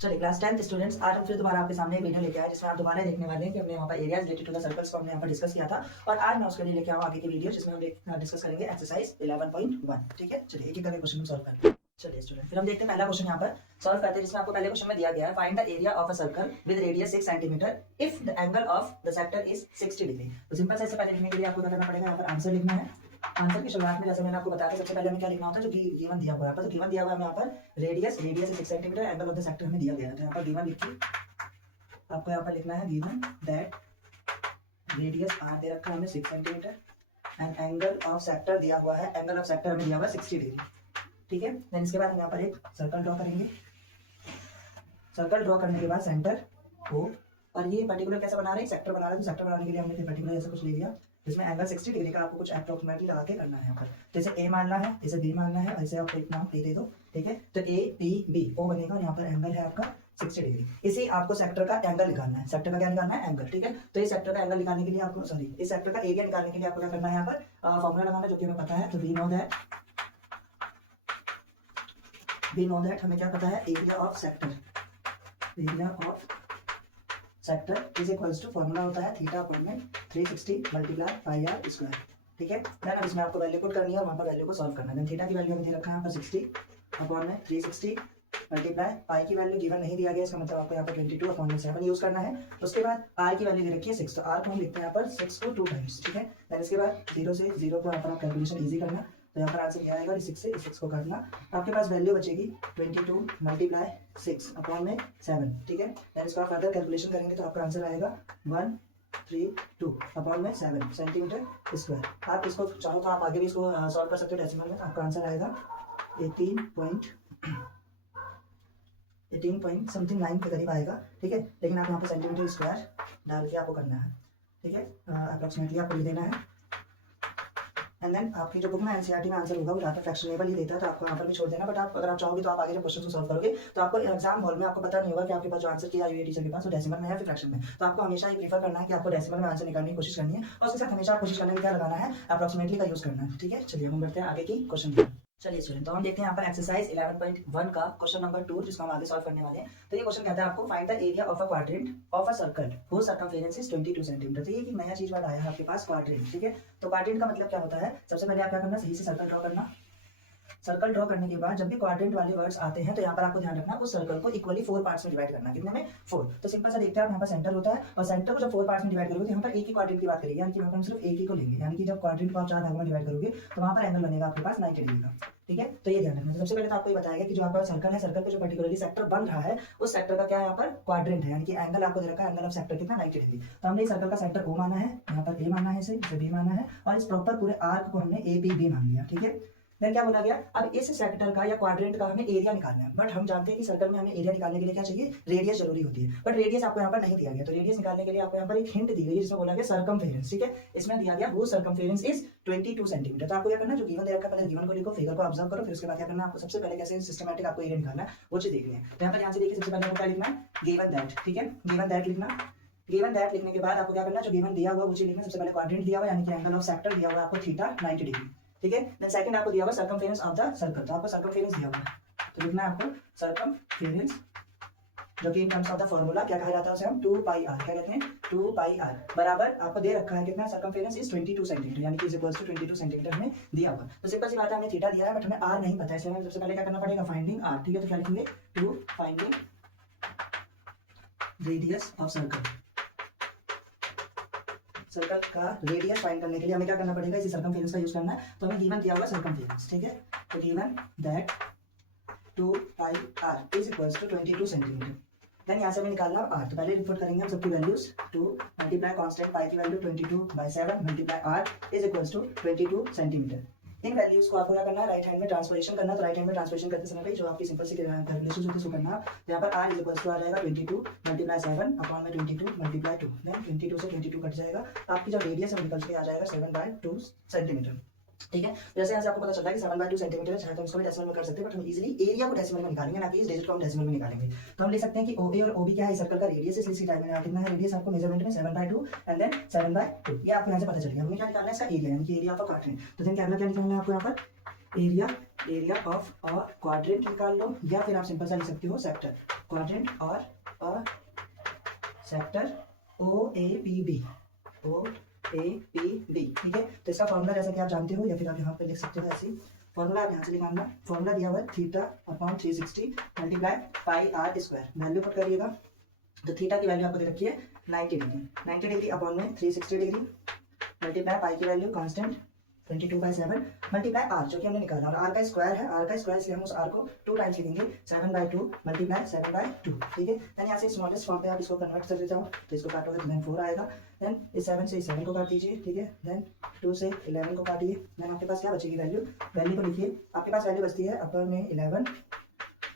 चलिए class 10th students, आज हम फिर दोबारा आपके सामने एक वीडियो लेके आए जिसमें आप दोबारा देखने वाले हैं कि हमने यहाँ पर areas related to the circles को हमने यहाँ पर डिस्कस किया था। और आज मैं उसके लिए लेके आऊँ आगे की वीडियो जिसमें हम डिस्कस करेंगे एक्सरसाइज 11.1। ठीक है, चलिए एक एक करके क्वेश्चन सॉल्व करेंगे। चलिए स्टूडेंट, फिर हम देखते हैं पहला क्वेश्चन यहाँ पर सॉल्व करते हैं, जिसमें आपको पहले क्वेश्चन में दिया गया है find the area of a circle with radius 6 centimetre if the angle of the sector is 60 degree. तो सिंपल से इससे पहले लिखने के लिए आपको क्या करना पड़ेगा, यहाँ पर आंसर लिखना है। आंसर की शुरुआत में जैसे मैंने आपको बताया सबसे पहले हमें क्या लिखना होता है, जो गिवन दिया हुआ है। तो गिवन दिया हुआ है यहाँ पर रेडियस है 6 centimetre, angle of the sector हमें दिया गया है। तो यहाँ पर गिवन लिखिए, आपको यहाँ पर लिखना है गिवन दैट रेडियस आर दे रखा है हमें 6 centimetre and angle of sector दिया हुआ है, एंगल ऑफ सेक्टर हमें दिया हुआ है 60 डिग्री। ठीक है, देन इसके बाद हम यहाँ पर एक सर्कल ड्रॉ करेंगे। सर्कल ड्रॉ करने के बाद सेंटर ओ, और ये पर्टिकुलर कैसे बना रहे हैं, सेक्टर बना रहे हैं। तो सेक्टर बनाने के लिए हमने पर्टिकुलर ऐसा कुछ ले लिया जिसमें एंगल 60 डिग्री का आपको कुछ अप्रोक्सीमेटली लगा के करना है। यहाँ पर जैसे ए मानना है, जैसे बी मानना है, ऐसे आप एक नाम ए दे दो। ठीक है, तो ए पी बी ओ बनेगा और यहाँ पर एंगल है आपका 60 डिग्री। इसी आपको सेक्टर का एंगल निकालना है। सेक्टर का क्या निकालना है, एंगल। ठीक है, तो इस सेक्टर का एंगल निकालने के लिए आपको इस सेक्टर का एरिया निकालने के लिए आपको क्या करना है, यहाँ पर फॉर्मूला लगाना है जो कि हमें पता है। तो वी नो दैट हमें क्या पता है, area of sector is equals to formula होता है थीटा अपॉन में 360 मल्टीप्लाई पाई आर स्क्वायर। ठीक है, देन अब इसमें आपको वैल्यू पुट करनी है और वहां पर वैल्यू को सॉल्व करना है। देन थीटा की वैल्यू हमें दे रखा है यहाँ पर 60 अपॉन में 360 मल्टीप्लाई पाई की वैल्यू गिवन नहीं दिया गया, इसका मतलब आपको यहाँ पर 22 अपॉन में 7 यूज करना है। उसके बाद आर की वैल्यू दे रखी है 6, तो आर को हम लिखते हैं यहाँ पर 6 को 2 टाइम्स। ठीक है, देन इसके बाद 0 से 0 को यहाँ पर आप कैलकुलेशन इजी करना, तो यहाँ पर आंसर क्या आएगा, 6 से 6 को काटना, आपके पास वैल्यू बचेगी 22 मल्टीप्लाई 6 अपॉन में 7। ठीक है, देन इसको आप फर्दर कैलकुलेशन करेंगे तो आपका आंसर आएगा 132 अपॉन में 7 सेंटीमीटर स्क्वायर। आप इसको चाहो तो आप आगे भी इसको सॉल्व कर सकते हो डेसिमल में। आपका आंसर आएगा 18 पॉइंट समथिंग 9 के करीब आएगा। ठीक है, लेकिन आप यहाँ पर सेंटीमीटर स्क्वायर डाल के आपको करना है। ठीक है, अप्रोक्सीमेटली आपको ये देना है। एंड देन आपकी जो बुक में एनसीईआरटी में आंसर होगा वो ज़्यादा फ्रैक्शनेबल ही देता है, तो आपको यहाँ पर भी छोड़ देना। बट आप अगर आप चाहोगे तो आप आगे जब क्वेश्चन को सॉल्व करोगे तो आपको एग्जाम हॉल में आपको पता नहीं होगा कि आपके पास जो आंसर किया है टीचर के पास वो डेसिमल में है फिर फ्रैक्शन में। तो आपको हमेशा ये प्रीफर करना है कि आपको डेसिमल में आंसर निकालने की कोशिश करनी है, और उसके साथ हमेशा आप कोशिश करने में क्या लगाना है, अप्रोक्सीमेटली का यूज करना है। ठीक है, चलिए हम बढ़ते हैं आगे की क्वेश्चन की। चलिए स्टूडेंट, तो हम देखते हैं यहाँ पर एक्सरसाइज 11.1 का क्वेश्चन नंबर 2 जिसको हम आगे सॉल्व करने वाले हैं। तो ये क्वेश्चन कहता है आपको find the area of a quadrant of a circle whose circumference is 22 centimetre. तो ये एक नया चीज वाला आया है आपके पास, क्वाड्रेंट। ठीक है, तो क्वाड्रेंट का मतलब क्या होता है, सबसे पहले आप क्या करना, सही से सर्कल ड्रॉ करना। सर्कल ड्रॉ करने के बाद जब भी क्वाड्रेंट वाले वर्ड्स आते हैं तो यहाँ पर आपको ध्यान रखना उस सर्कल को इक्वली 4 पार्ट्स में डिवाइड करना। कितने में, 4। तो सिंपल सा देखते हैं आप, यहाँ पर सेंटर होता है और सेंटर को जब 4 पार्ट्स में डिवाइड करोगे तो यहाँ पर एक ही क्वाड्रेंट की बात करेंगे, यानी कि वहाँ पर हम सिर्फ एक ही को लेंगे। यानी कि जब क्वाड्रेंट को आप 4 भागों में डिवाइड करोगे तो वहाँ पर एंगल बनेगा आपके पास 90 डिग्री का। ठीक है, तो ये ध्यान रखना। सबसे पहले तो आपको ये बताया कि जो आपका सर्कल है, सर्कल पे जो पर्टिकुलरली सेक्टर बन रहा है उस सेक्टर का क्या है, यहाँ पर क्वाड्रेंट है, यानी कि एंगल आपको दे रखा है, एंगल ऑफ सेक्टर कितना, 90 डिग्री। तो हमने इस सर्कल का सेक्टर ओ माना है, यहाँ पर ए माना है, इसे बी माना है, और इस प्रॉपर पूरे आर्क को हमने ए बी मान लिया। ठीक है, देन क्या बोला गया, अब इस सेक्टर का या क्वाड्रेंट का हमें एरिया निकालना है। बट हम जानते हैं कि सर्कल में हमें एरिया निकालने के लिए क्या चाहिए, रेडियस जरूरी होती है। बट रेडियस आपको यहाँ पर नहीं दिया गया, तो रेडियस निकालने के लिए आपको यहाँ पर एक हिंट दी गई जिसमें बोला गया सर्कमफेरेंस। ठीक है, इसमें दिया गया वो सर्कमफेरेंस इज 22 सेंटीमीटर। तो आपको क्या करना है, जो गिवन दे रखा है पहले गिवन को लिखो, फिगर को ऑब्जर्व करो, फिर उसके बाद क्या करना है, आपको सबसे पहले कैसे सिस्टमैटिक आपको एरिया निकालना है वो चीज देखनी है। तो यहाँ पर ध्यान से देखिए, सबसे पहले आपको क्या लिखना है, गिवन दैट। ठीक है, गिवन दैट लिखना। गिवन दैट लिखने के बाद आपको क्या करना है, जो गिवन दिया हुआ वो चीज लिखना। सबसे पहले क्वाड्रेंट दिया हुआ, यानी कि एंगल ऑफ सेक्टर दिया हुआ आपको थीटा 90 डिग्री। ठीक है, देन सेकंड आपको दिया हुआ सर्कमफेरेंस ऑफ द सर्कल, तो आपको सर्कमफेरेंस दिया हुआ है तो लिखना है आपको सर्कमफेरेंस, जो कि in terms of the formula क्या कहा जाता है उसे हम 2 पाई आर, क्या कहते हैं 2 पाई आर बराबर आपको दे रखा है कितना, सर्कमफेरेंस इज 22 सेंटीमीटर, यानी कि इज इक्वल्स टू 22 सेंटीमीटर हमें दिया हुआ। तो सिंपल सी बात है, हमें थीटा दिया है बट हमें आर नहीं पता है, इसलिए हमें सबसे पहले क्या करना पड़ेगा, फाइंडिंग आर। ठीक है, तो क्या लिखेंगे, 2 finding radius of circle. Circle का रेडियस फाइंड करने के लिए हमें क्या करना पड़ेगा, इसी सर्कमफेरेंस का यूज करना है। तो हमें गिवन दिया हुआ सर्कमफेरेंस। ठीक है, तो given that 2 pi R is equals to 22 centimetre. Then यहाँ से हमें निकालना आर, तो पहले रिपोर्ट करेंगे हम सबकी वैल्यूज। 2 मल्टीप्लाई कांस्टेंट पाई की value 22/7 multiply R is equals to 22 centimetre. इन वैल्यूज को आपको क्या करना है, राइट हैंड में ट्रांसफॉर्मेशन करना है। तो राइट हैंड में ट्रांसफॉर्मेशन करते समय जो आपकी सिंपल सी कैलकुलेशन होती है उसको करना। तो यहाँ पर आर इज इक्वल्स टू आ जाएगा 22 मल्टीप्लाई 7 अपॉन में 22 मल्टीप्लाई 2। देन 22 से 22 कट जाएगा, आपकी जो रेडियस है वो निकल के आ जाएगा 7/2 सेंटीमीटर। ठीक है, जैसे यहाँ से आपको पता चलता है कि 7/2 सेंटीमीटर है, चाहे तो इसको भी डेसिमल में कर सकते हैं, बट हम इजीली एरिया को डेसिमल में निकालेंगे, ना कि इस डिजिट को हम डेसिमल में निकालेंगे। तो हम ले सकते हैं कि OA और OB क्या है, सर्कल का रेडियस है, इसलिए इसकी टाइम में कितना है रेडियस आपको मेजरमेंट में 7/2 एंड देन 7/2, ये आपको यहाँ से पता चल गया। हमें क्या निकालना है, इसका एरिया, यानी कि एरिया ऑफ अ क्वाड्रेंट। तो देन क्या निकालना है आपको यहाँ पर, area area of a quadrant निकाल लो, या फिर आप सिंपल सा लिख सकते हो सेक्टर, क्वाड्रेंट और a sector O A P B, O A P B, ठीक है। तो इसका फॉर्मूला जैसा कि आप जानते हो, या फिर आप यहाँ पे लिख सकते हो ऐसे फॉर्मूला आप यहाँ से निकालना। फॉर्मूला दिया हुआ है theta upon 360 multiply pi R square, value put करिएगा। तो थीटा की वैल्यू आपको दे रखी है 90 डिग्री, 90 डिग्री अपॉन में 360 डिग्री मल्टीप्लाई पाई की वैल्यू कांस्टेंट 22/7 मल्टीप्लाई आर जो कि हमने निकाला, और आर का स्क्वायर है, आर का स्क्वायर इसलिए हम उस आर को 2 टाइम्स लिखेंगे, 7/2 मल्टीप्लाई 7/2, ठीक है। देन यहाँ से स्मॉलेस्ट फॉर्म पे आप इसको कन्वर्ट कर देते हो, तो इसको काटोगे तो देन 4 आएगा। देन इस 7 से इस 7 को काट दीजिए, ठीक है। देन 2 से 11 को काटिए, देन आपके पास क्या बचेगी वैल्यू, वैल्यू को लिखिए। आपके पास वैल्यू बचती है अपर में 11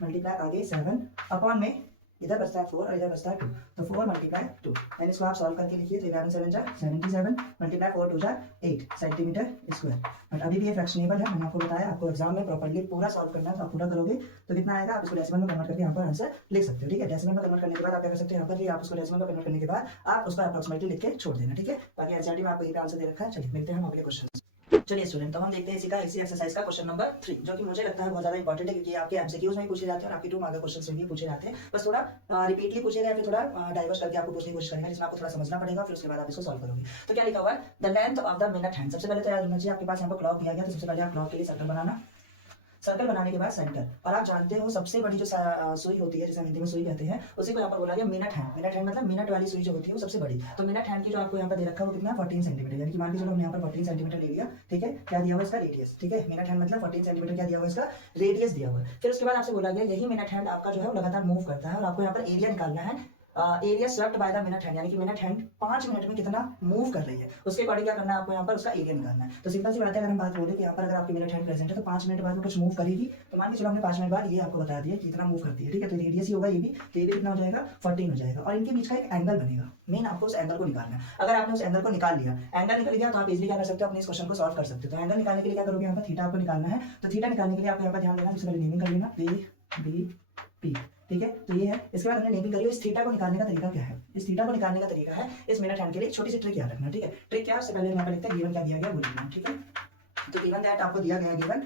मल्टीप्लाई आगे 7 अपॉन में इधर बचता है 4 और इधर बचता है 2, तो 4 मल्टीप्लाई 2। एंड इसको आप सॉल्व करके लिखिए, तो 11 7 जा 77 मल्टीप्लाई 4 2 जा 8 सेंटीमीटर स्क्वायर। बट अभी भी ये फ्रैक्शनेबल है, मैंने आपको बताया, आपको एग्जाम में प्रॉपर्ली पूरा सॉल्व करना है, तो आप पूरा करोगे तो कितना आएगा, आप इसको डेसिमल में कन्वर्ट करके यहाँ पर आंसर लिख सकते हो, ठीक है। डेसिमल में कन्वर्ट करने के बाद आप क्या कर सकते हो, यहाँ पर आप उसको डेसिमल में कन्वर्ट करने के बाद आप उसका अप्रॉक्सिमेटली लिख के छोड़ देना, ठीक है। बाकी एनसीईआरटी में आपको ये आंसर दे रखा है। चलिए मिलते हैं हम अगले क्वेश्चन। चलिए स्टूडेंट, तो हम देखते हैं इसी का इसी एक्सरसाइज का क्वेश्चन नंबर 3, जो कि मुझे लगता है बहुत ज्यादा इंपॉर्टेंट है, क्योंकि आपके एमसीक्यूज में भी पूछे जाते हैं और आपके 2 मार्क क्वेश्चंस में भी पूछे जाते हैं। बस थोड़ा रिपीटली पूछेगा या फिर थोड़ा डाइवर्स करके आपको पूछने की कोशिश करेंगे, जिसमें आपको थोड़ा समझना पड़ेगा, फिर उसके बाद आप इसको सॉल्व करोगे। तो क्या लिखा हुआ है, the length of the minute hand. सबसे पहले तो याद होना चाहिए आपके पास यहाँ पर क्लॉक दिया गया, तो सबसे पहले आप क्लॉक के लिए सर्कल बनाना, सर्कल बनाने के बाद सेंटर, और आप जानते हो सबसे बड़ी जो सुई होती है, जिसे हिंदी में सुई कहते हैं, उसी को यहाँ पर बोला गया मिनट हैंड। मिनट हैंड मतलब मिनट वाली सुई जो होती है वो सबसे बड़ी। तो मिनट हैंड की जो आपको यहाँ पर दे रखा है वो कितना 14 सेंटीमीटर, यानी कि मान के चलो हमने यहाँ पर 14 सेंटीमीटर ले लिया, ठीक है। क्या दिया हुआ इसका रेडियस, ठीक है। मिनट हैंड मतलब 14 सेंटीमीटर क्या दिया हुआ इसका रेडियस दिया हुआ है। फिर उसके बाद आपसे बोला गया यही मिनट हैंड आपका जो है लगातार मूव करता है, और आपको यहाँ पर एरिया निकालना है, area swept by the minute hand, यानी कि मिनट हैंड 5 मिनट में कितना मूव कर रही है, उसके अकॉर्डिंग क्या करना है आपको यहाँ पर उसका एरिया निकालना है। तो सिंपल सी बात है, अगर हम बात बोले कि यहाँ पर अगर आपकी मिनट हैंड प्रेजेंट है तो 5 मिनट बाद में कुछ मूव करेगी, तो मान के चलो हमने 5 मिनट बाद ये आपको बता दिया कि कितना मूव करती है, ठीक है। तो रेडियस ही होगा ये भी, तो ये भी कितना हो जाएगा 14 हो जाएगा, और इनके बीच का एक एंगल बनेगा। मेन आपको उस एंगल को निकालना है। अगर आपने उस एंगल को निकाल लिया, एंगल निकल गया, तो आप इजीली क्या कर सकते हो, अपने इस क्वेश्चन को सॉल्व कर सकते हो। तो एंगल निकालने के लिए क्या करोगे, यहाँ पर थीटा आपको निकालना है। तो थीटा निकालने के लिए आपको यहाँ पर ध्यान देना, सबसे पहले नेमिंग कर लेना पी, ठीक है। तो ये है, इसके बाद हमने नेमिंग करी। इस थीटा को निकालने का तरीका क्या है, इस थीटा को निकालने का तरीका है इस मिनट हैंड के लिए एक छोटी सी ट्रिक याद रखना, ठीक है। ट्रिक क्या है, उससे पहले यहाँ पर लिखते हैं गिवन क्या दिया गया, बोलिए, ठीक है। तो गिवन दैट आपको दिया गया, गिवन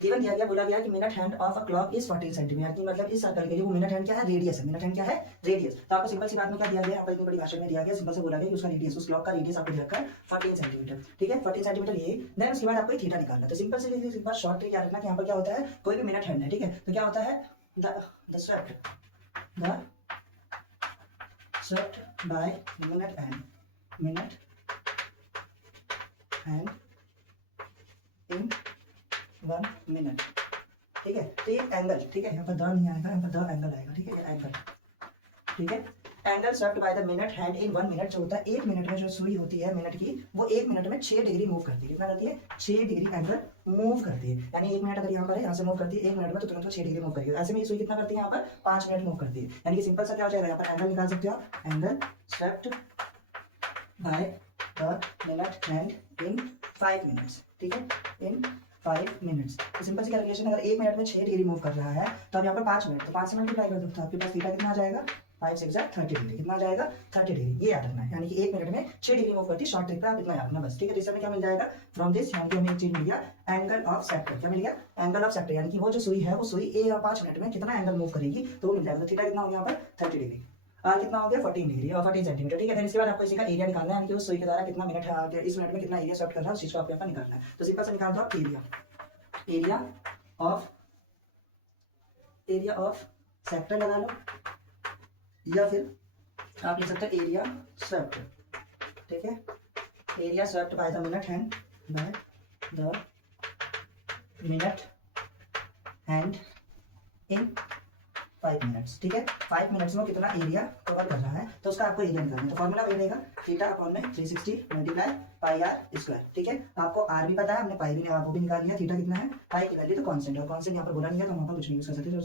दिया गया, बोला गया कि minute hand of a clock is 14 centimetre, मतलब इस सर्कल के लिए वो मिनट हैंड क्या है, रेडियस है। मिनट हैंड क्या है, रेडियस। तो आपको सिंपल सी बात में क्या दिया गया, आपको इतनी बड़ी भाषा में दिया गया, सिंपल से बोला गया कि उसका रेडियस, उस क्लॉक का रेडियस आपको दिया है 14 सेंटीमीटर, ठीक है। 14 सेंटीमीटर ये, देन उसके बाद आपको थीटा निकालना है। तो सिंपल से एक बार शॉर्ट ट्रिक याद रखना कि यहाँ पर क्या होता है, कोई भी मिनट हैंड है, ठीक है। तो क्या होता है, the swept by minute hand in 1 minute, ठीक है। तो ये एंगल, ठीक है, यहाँ पर द नहीं आएगा, यहाँ पर द एंगल आएगा, ठीक है, ये एंगल, ठीक है। Angle swept by the minute hand in 1 minute, जो होता है 1 मिनट में जो सुई होती है मिनट की, वो 1 मिनट में 6 डिग्री मूव करती है। कितना करती है, 6 डिग्री एंगल मूव करती है। यानी 1 मिनट अगर यहाँ पर है, यहाँ से मूव करती है 1 मिनट में, तो तुरंत 6 डिग्री मूव करेगी। ऐसे में ये सुई कितना करती है, यहाँ पर 5 मिनट मूव करती है। यानी कि सिंपल सा क्या हो जाएगा, यहाँ पर एंगल निकाल सकते हो आप, angle swept by the minute hand in 5 minutes, ठीक है, इन 5 मिनट्स। तो सिंपल सी कैलकुलेशन, अगर 1 मिनट में 6 डिग्री मूव कर रहा है, तो अब यहाँ पर 5 मिनट, तो 5 से मल्टीप्लाई कर दो, तो आपके पास थीटा कितना आ जाएगा, 5 6 30 डिग्री, कितना आ जाएगा 30 डिग्री। ये याद रखना है, यानी कि 1 मिनट में 6 डिग्री मूव करती है। शॉर्ट ट्रिक पे आप इतना याद रखना बस, ठीक है। तो इसमें क्या मिल जाएगा, फ्रॉम दिस यानी कि हमें एक चीज मिल गया, एंगल ऑफ सेक्टर। क्या मिल गया, एंगल ऑफ सेक्टर, यानी कि वो जो सुई है वो सुई 1 या 5 मिनट में कितना एंगल मूव करेगी, तो वो मिल जाएगा। तो थीटा कितना हो गया यहाँ पर 30 डिग्री, आर कितना हो गया 14 डिग्री और 14 सेंटीमीटर, ठीक है। इसके बाद आपको इसी का एरिया निकालना है, यानी कि उस सुई के द्वारा कितना मिनट, इस मिनट में कितना एरिया स्वेप्ट कर रहा है, उस चीज को आपको यहाँ पर निकालना है। तो सिंपल से निकाल दो आप एरिया ऑफ सेक्टर लगा लो, या फिर आप लिख सकते हैं एरिया स्वेप्ट, ठीक है। Area swept by the minute hand in 5 minutes, ठीक है। 5 मिनट्स में कितना एरिया कवर कर रहा है, तो उसका आपको एरिया निकालना है। तो फॉर्मूला वही रहेगा, थीटा अपॉन में 360 मल्टीप्लाई पाई आर स्क्वायर, ठीक है। आपको आर भी पता है, हमने पाई भी वो भी निकाल लिया। थीटा कितना है, पाई की वैल्यू तो कांस्टेंट है, और कांस्टेंट यहाँ पर बोला नहीं है, तो हम वहाँ पर कुछ नहीं यूज कर सकते, तो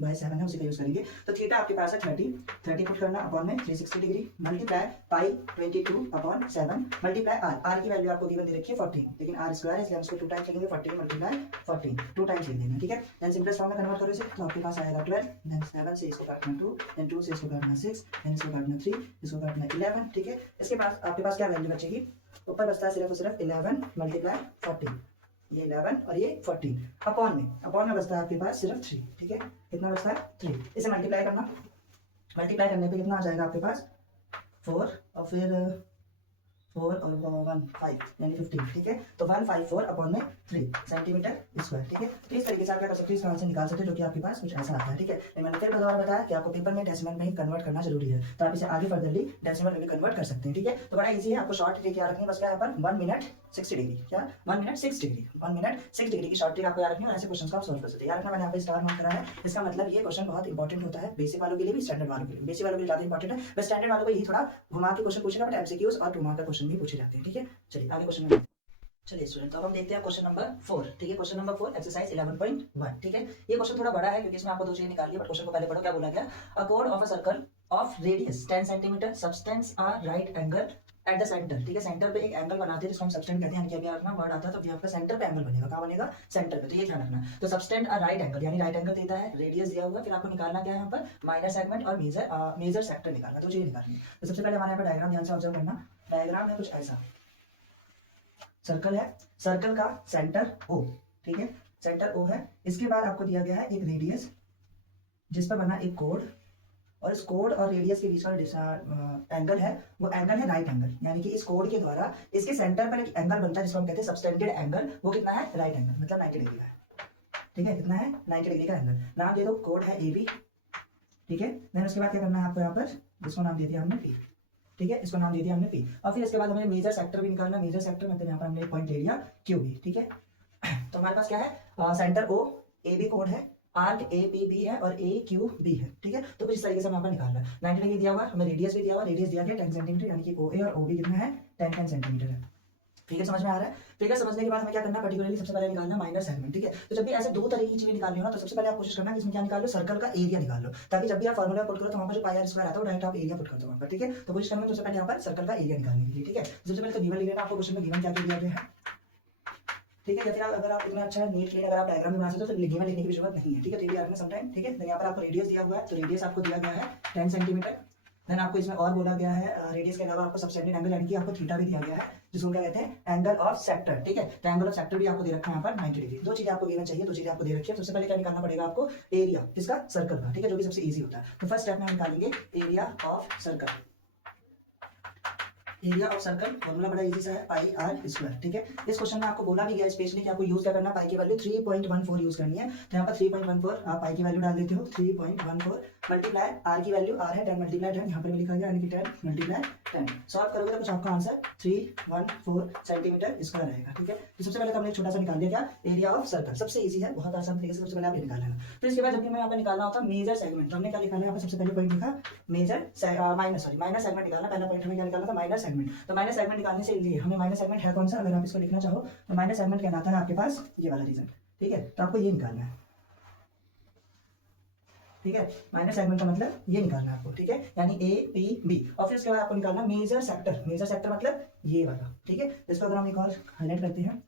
22/7 है, उसी का यूज करेंगे। तो थीटा आपके पास है 30 पुट करना अपॉन में 360 degree multiply pi 22/7 multiply R की वैल्यू आपको गिवन दे रखी है 14, लेकिन आर स्क्वायर है इसलिए हम इसको 2 टाइम्स लिखेंगे, 14 मल्टीप्लाई 14 2 टाइम्स लिख देना, ठीक है। देन सिंपलेस्ट फॉर्म में कन्वर्ट करो इसे, तो आपके पास आएगा 12, देन 7 से इसको काटना 2, देन 2 से इसको काटना 6, देन इसको काटना 3, इसको काटना 11, ठीक है। इसके बाद आपके पास क्या वैल्यू बचेगी, ऊपर बचता है सिर्फ और सिर्फ 11 मल्टीप्लाई 14, ये 11 और ये 14 अपॉन में बचता है आपके पास सिर्फ 3, ठीक है, कितना बचता है 3। इसे मल्टीप्लाई करना, मल्टीप्लाई करने पे कितना आ जाएगा आपके पास 4 और फिर 4 और 1 5 यानी 15, ठीक है। तो 154 अपॉन में 3 सेंटीमीटर स्क्वायर, ठीक है। तो इस तरीके से आप क्या कर सकते हो, इसका आंसर निकाल सकते हो, जो कि आपके पास कुछ ऐसा आता है, ठीक है। मैंने फिर दोबारा बताया कि आपको पेपर में डेसिमल में ही कन्वर्ट करना जरूरी है, तो आप इसे आगे फर्दरली डेसिमल में भी कन्वर्ट कर सकते हैं, ठीक है। तो बड़ा इजी है, आपको शॉर्ट ट्रिक याद रखनी है, बस क्या है पर 1 मिनट 60 डिग्री, क्या 1 मिनट 6 डिग्री, 1 मिनट 6 डिग्री की शॉर्ट ट्रिक आपको याद रखनी है, और ऐसे क्वेश्चन को आप सॉल्व कर सकते हैं। याद रखना मैंने यहाँ पे स्टार मार्क करा है, इसका मतलब ये क्वेश्चन बहुत इंपॉर्टेंट होता है, बेसिक वालों के लिए भी, स्टैंडर्ड वालों के लिए। बेसिक वालों के लिए ज्यादा इंपॉर्टेंट है, बस स्टैंडर्ड वालों को यही थोड़ा घुमा के क्वेश्चन पूछेगा, बट एमसीक्यूज और 2 मार्क का क्वेश्चन भी पूछे जाते हैं, ठीक है। चलिए आगे क्वेश्चन में, चलिए स्टूडेंट, तो अब हम देखते हैं क्वेश्चन नंबर 4, ठीक है। क्वेश्चन नंबर 4 एक्सरसाइज 11.1, ठीक है। ये क्वेश्चन थोड़ा बड़ा है क्योंकि इसमें आपको दो चीजें निकालनी है, बट क्वेश्चन को पहले पढ़ो। क्या बोला गया, अ कोड of a circle of radius 10 centimetre subtends a right angle at the centre, ठीक है। सेंटर पे एक एंगल बनाते हैं जिसको हम सबटेंड कहते हैं, यानी कि अभी अपना वर्ड आता है तो अभी आपका सेंटर पे एंगल बनेगा, कहां बनेगा, सेंटर पे, तो ये ध्यान रखना। तो सबटेंड अ राइट एंगल, यानी राइट एंगल देता है, रेडियस दिया हुआ, फिर आपको निकालना क्या है यहाँ पर, माइनर सेगमेंट और मेजर सेक्टर निकालना, तो ये निकालनी है। तो सबसे पहले हमारे यहाँ पर डायग्राम ध्यान से ऑब्जर्व करना, डायग्राम है कुछ ऐसा, सर्कल है, सर्कल का सेंटर O, ठीक है, सेंटर O है। इसके बाद आपको दिया गया है एक रेडियस जिस पर बना एक कोड, और इस कोड और रेडियस के बीच का एंगल है, वो एंगल है राइट एंगल, यानी कि इस कोड के द्वारा इसके सेंटर पर एक एंगल बनता है जिसको हम कहते हैं सबटेंडेड एंगल, वो कितना है, राइट एंगल, मतलब 90 डिग्री का है, ठीक है, कितना है 90 डिग्री का एंगल। नाम दे दो, कोड है AB, ठीक है। देन उसके बाद क्या करना है आपको, यहाँ पर जिसको नाम दे दिया हमने P, ठीक है, इसको नाम दे दिया हमने P, और फिर इसके बाद हमें मेजर सेक्टर भी निकालना, मेजर सेक्टर मतलब यहाँ पर हमने एक पॉइंट ले लिया QB, ठीक है। तो हमारे पास क्या है, सेंटर O, AB कोड है, आर्क APB है और AQB है, ठीक है। तो कुछ इस तरीके से हमें यहाँ पर निकालना है, 90 डिग्री दिया हुआ, हमें रेडियस भी दिया हुआ, रेडियस दिया गया 10 सेंटीमीटर, यानी कि OA और OB कितना है 10 सेंटीमीटर है। फिगर समझ में आ रहा है। फिगर समझने के बाद हमें क्या करना है, पर्टिकुलरली सबसे पहले निकालना माइनर सेगमेंट, ठीक है। तो जब भी ऐसे दो तरह की चीजें निकालनी हो ना, तो सबसे पहले आप कोशिश करना कि इसमें क्या निकाल लो, सर्कल का एरिया निकाल लो, ताकि जब भी आप फार्मूला पुट करो तो वहां पर जो पाई आर स्क्वायर आता है वो डायरेक्ट आप एरिया पुट कर दो वहां पर, ठीक है। तो कोशिश करना सबसे पहले यहाँ पर सर्कल का एरिया निकालने के लिए, ठीक है। सबसे पहले तो गिवन ले लेना, आपको क्वेश्चन में गिवन क्या दिया गया है, ठीक है। या फिर अगर आप इतना अच्छा नीट क्लीन अगर आप डायग्राम भी बना सकते हो तो गिवन लिखने की जरूरत नहीं है, ठीक है। तो ये रखना समटाइम, ठीक है। यहाँ पर आपको रेडियस दिया हुआ है, तो रेडियस आपको दिया गया है 10 सेंटीमीटर। देन आपको इसमें और बोला गया है रेडियस के अलावा आपको सबटेंडेड एंगल यानी कि आपको थीटा भी दिया गया है, जिसको क्या कहते हैं, एंगल ऑफ सेक्टर, ठीक है। तो एंगल ऑफ सेक्टर भी आपको दे रखा है यहाँ पर 90 डिग्री। दो चीजें आपको गिवन चाहिए, दो चीजें आपको दे रखी है। सबसे पहले क्या निकालना पड़ेगा आपको, एरिया किसका, सर्कल का, ठीक है, जो कि सबसे इजी होता है। तो फर्स्ट स्टेप में हम निकालेंगे area of circle. Area of circle formula बड़ा इजी सा है, पाई आर स्क्वायर, ठीक है। इस क्वेश्चन में आपको बोला भी गया स्पेशली कि आपको यूज क्या करना, पाई की वैल्यू 3.14 यूज करनी है। तो यहाँ पर 3.14 आप पाई की वैल्यू डाल देते हो, 3.14 मल्टीप्लाई आर की वैल्यू आर है 10 मल्टीप्लाई 10, यहाँ पर भी लिखा गया यानी कि 10 मल्टीप्लाई 10। सॉल्व करोगे तो कुछ आपका आंसर 314 सेंटीमीटर स्क्वायर रहेगा, ठीक है। तो सबसे पहले तो हमने छोटा सा निकाल दिया क्या, एरिया ऑफ सर्कल, सबसे इजी है, बहुत आसान तरीके से सबसे पहले आप ये निकाल लेना। फिर इसके बाद जब भी हमें यहाँ पर निकालना होता है मेजर सेगमेंट, तो हमने क्या निकाला, यहाँ पर सबसे पहले पॉइंट लिखा मेजर माइनर सेगमेंट निकालना। पहला पॉइंट हमें क्या निकालना था, माइनर सेगमेंट। तो माइनर सेगमेंट निकालने से लिए हमें माइनर सेगमेंट है कौन सा, अगर आप इसको लिखना चाहो तो माइनर सेगमेंट कहलाता है आपके पास ये वाला रीजन, ठीक है। तो आपको ये निकालना है, ठीक है। माइनर सेगमेंट का मतलब ये निकालना है आपको, ठीक है, यानी APB। और फिर उसके बाद आपको निकालना मेजर सेक्टर, मेजर सेक्टर मतलब ये वाला, ठीक है। इसको अगर हम एक और हाईलाइट करते हैं,